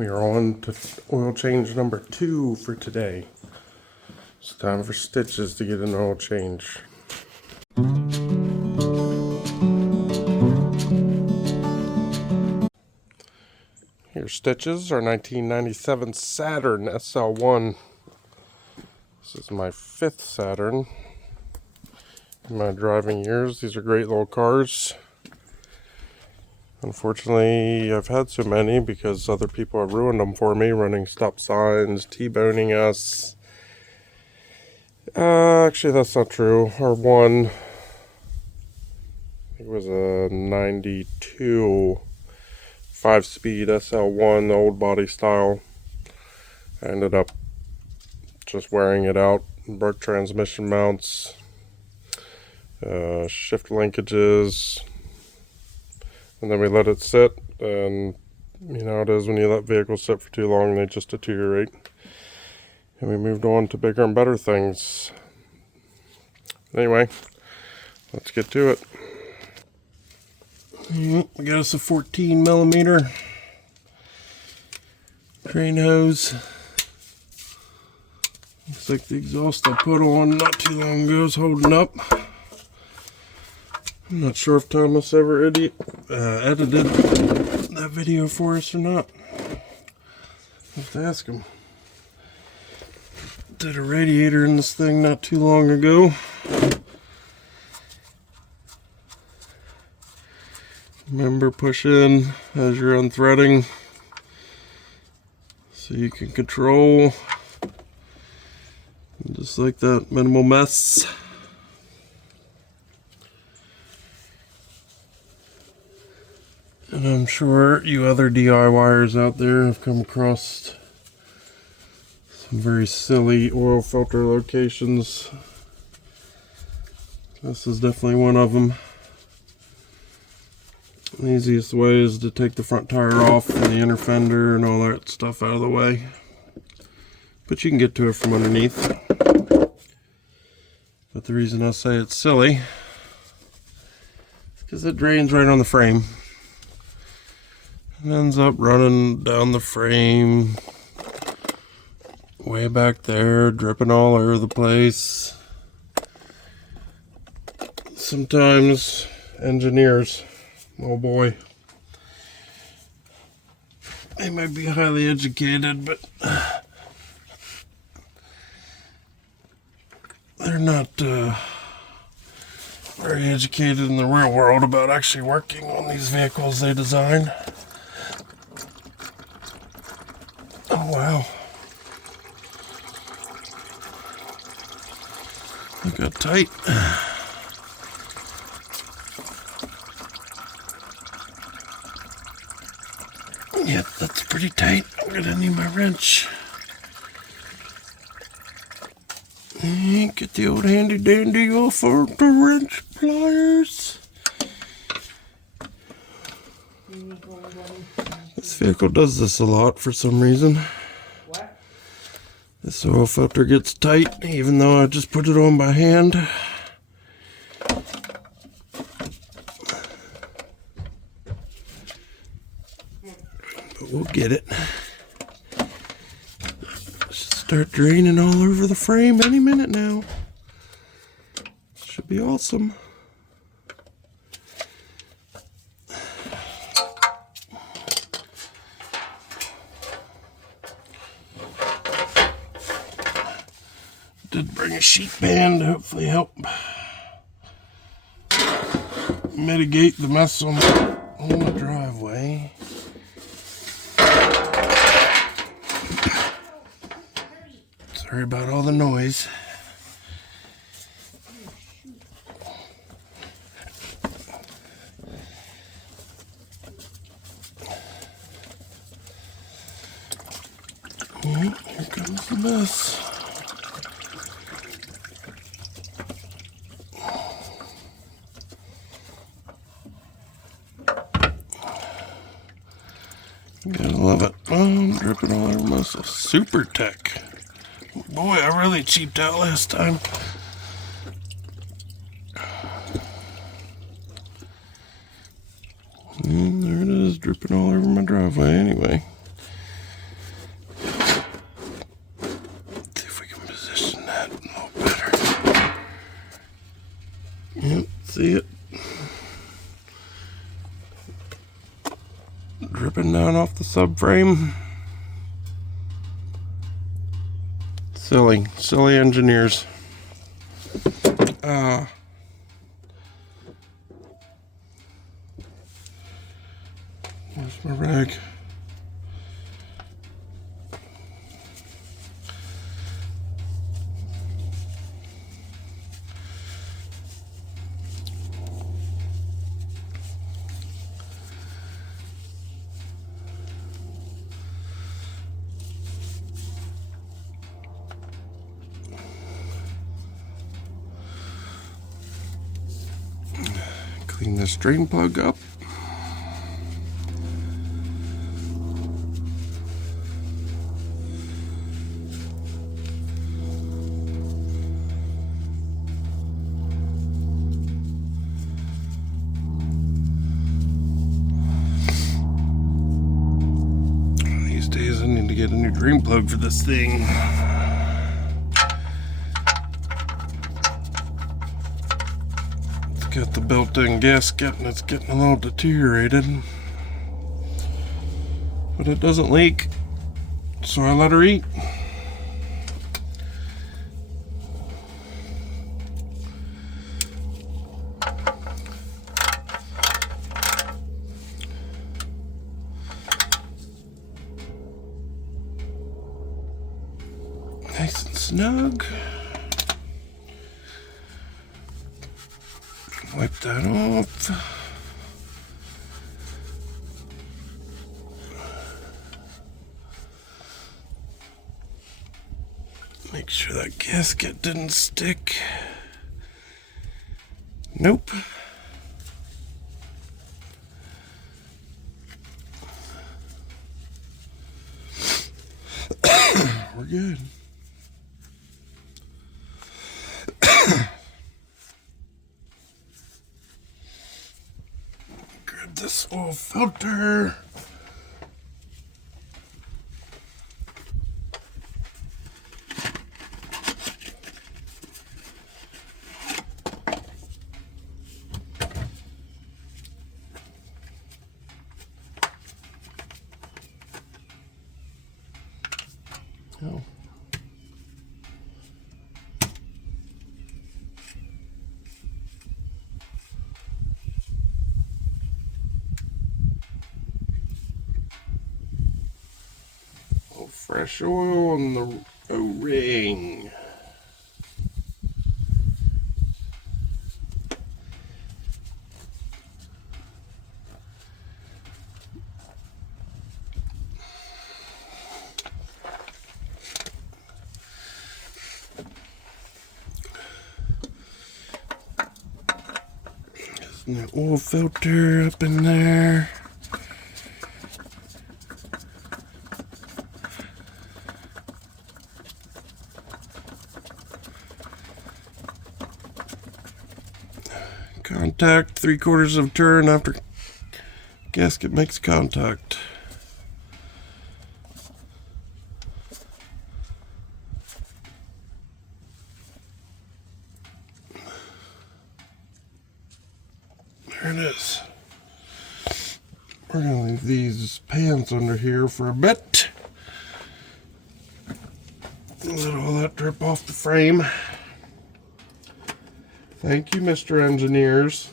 We are on to oil change number 2 for today. It's time for Stitches to get an oil change. Here's Stitches, our 1997 Saturn SL1. This is my 5th Saturn in my driving years. These are great little cars. Unfortunately, I've had so many because other people have ruined them for me, running stop signs, T-boning us. Actually, that's not true. Our one, I think it was a 92 5-speed SL1, the old body style. I ended up just wearing it out, broke transmission mounts, shift linkages, and then we let it sit, and you know it is when you let vehicles sit for too long, they just deteriorate. And we moved on to bigger and better things. Anyway, let's get to it. We got us a 14 millimeter drain hose. Looks like the exhaust I put on not too long ago is holding up. I'm not sure if Thomas ever edited that video for us or not. I'll have to ask him. Did a radiator in this thing not too long ago. Remember, push in as you're unthreading so you can control. Just like that, minimal mess. And I'm sure you other DIYers out there have come across some very silly oil filter locations. This is definitely one of them. The easiest way is to take the front tire off and the inner fender and all that stuff out of the way. But you can get to it from underneath. But the reason I say it's silly is because it drains right on the frame. It ends up running down the frame, way back there, dripping all over the place. Sometimes engineers, oh boy, they might be highly educated, but they're not very educated in the real world about actually working on these vehicles they design. Oh wow. Look how tight. Yep, that's pretty tight. I'm gonna need my wrench. And get the old handy dandy off of the wrench pliers. This vehicle does this a lot for some reason. What? This oil filter gets tight even though I just put it on by hand. But we'll get it. Should start draining all over the frame any minute now. Should be awesome. Did bring a sheet pan to hopefully help mitigate the mess on the driveway. Sorry about all the noise. Here comes the mess. Gotta love it. Oh, I'm dripping all over myself. Super Tech. Boy, I really cheaped out last time. And there it is, dripping all over my driveway anyway. dripping down off the subframe. Silly engineers. Where's my rag? Clean this drain plug up. These days I need to get a new drain plug for this thing. Got the built-in gasket and it's getting a little deteriorated, but it doesn't leak, so I let her eat. Nice and snug. Wipe that off. Make sure that gasket didn't stick. Nope. We're good. This oil filter. Oh. Fresh oil on the O-ring. There's the oil filter up in there. Contact 3/4 of turn after gasket makes contact. There it is. We're going to leave these pans under here for a bit. Let all that drip off the frame. Thank you, Mr. Engineers.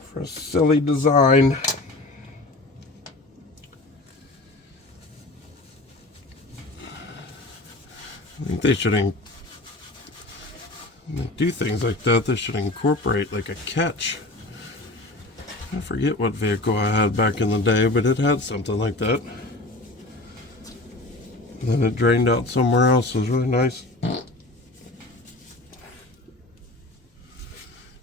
For a silly design. I think they should do things like that. They should incorporate like a catch. I forget what vehicle I had back in the day, but it had something like that. And then it drained out somewhere else. It was really nice.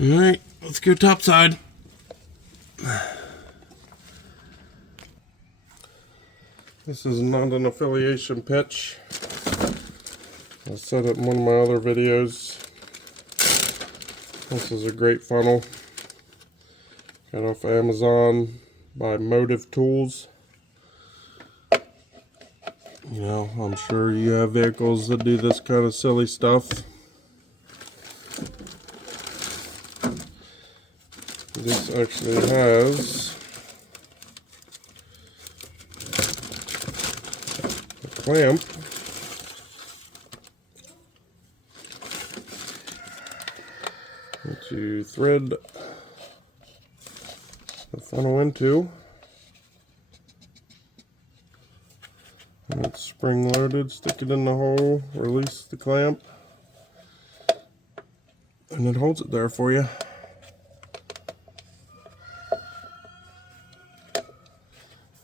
Alright, let's go topside. This is not an affiliation pitch. I said it in one of my other videos. This is a great funnel. Got off Amazon by Motive Tools. You know, I'm sure you have vehicles that do this kind of silly stuff. This actually has a clamp to thread the funnel into. And it's spring loaded. Stick it in the hole, release the clamp, and it holds it there for you.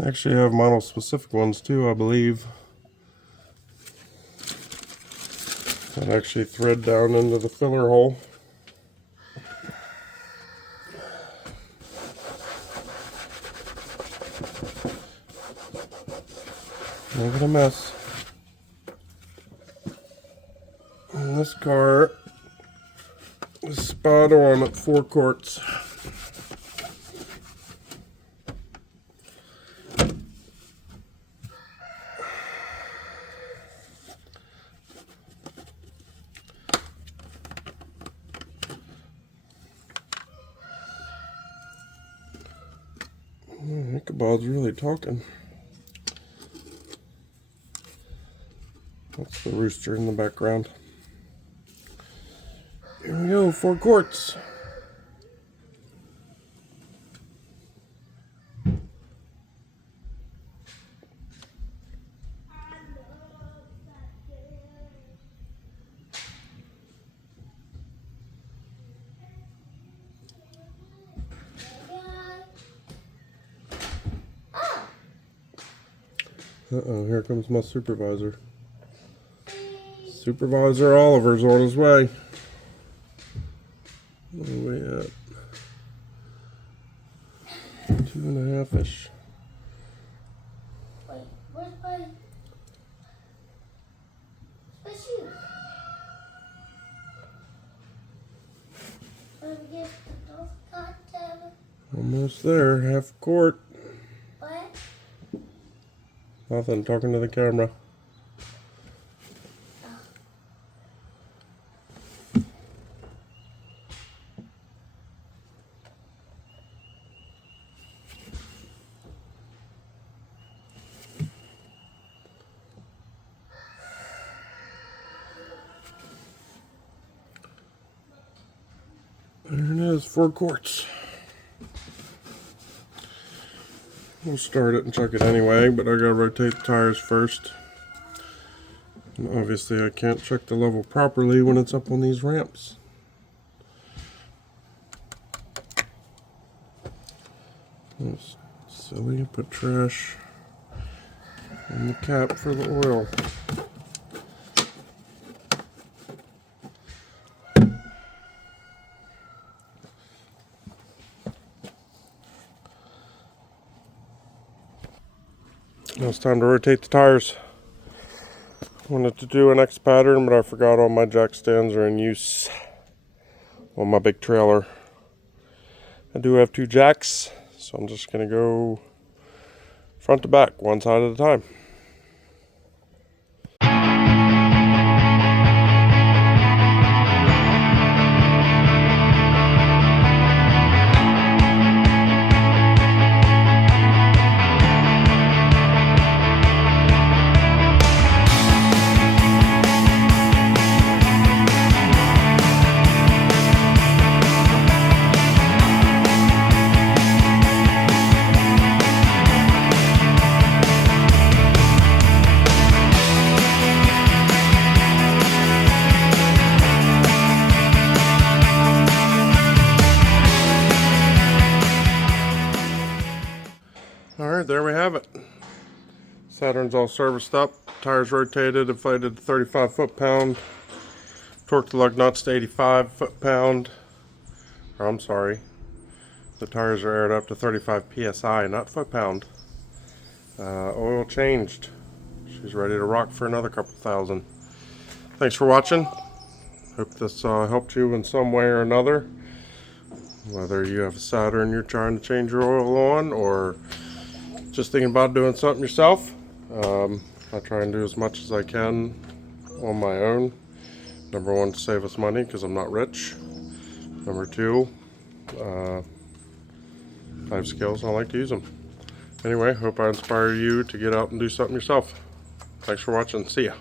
I actually have model specific ones too, I believe. That actually thread down into the filler hole. Make it a mess. And this car is spot on at 4 quarts. Ichabod's really talking. That's the rooster in the background. Here we go, 4 quarts. Uh-oh, here comes my supervisor. Supervisor Oliver's on his way. Where are we at? 2.5-ish. Wait, where's my shoe? Almost there, half quart. What? Nothing, talking to the camera. There it is, 4 quarts. We'll start it and check it anyway, but I gotta rotate the tires first. And obviously I can't check the level properly when it's up on these ramps. It's silly, put trash in the cap for the oil. Now it's time to rotate the tires. Wanted to do an X pattern, but I forgot all my jack stands are in use on my big trailer. I do have 2 jacks, so I'm just going to go front to back, one side at a time. Alright, there we have it. Saturn's all serviced up, tires rotated, inflated to 35 foot-pound, torqued the lug nuts to 85 foot-pound. Or I'm sorry, the tires are aired up to 35 psi, not foot-pound. Oil changed. She's ready to rock for another couple thousand. Thanks for watching. Hope this helped you in some way or another. Whether you have a Saturn you're trying to change your oil on, or just thinking about doing something yourself. I try and do as much as I can on my own. Number 1, to save us money because I'm not rich. Number 2, I have skills, I like to use them. Anyway, hope I inspire you to get out and do something yourself. Thanks for watching. See ya.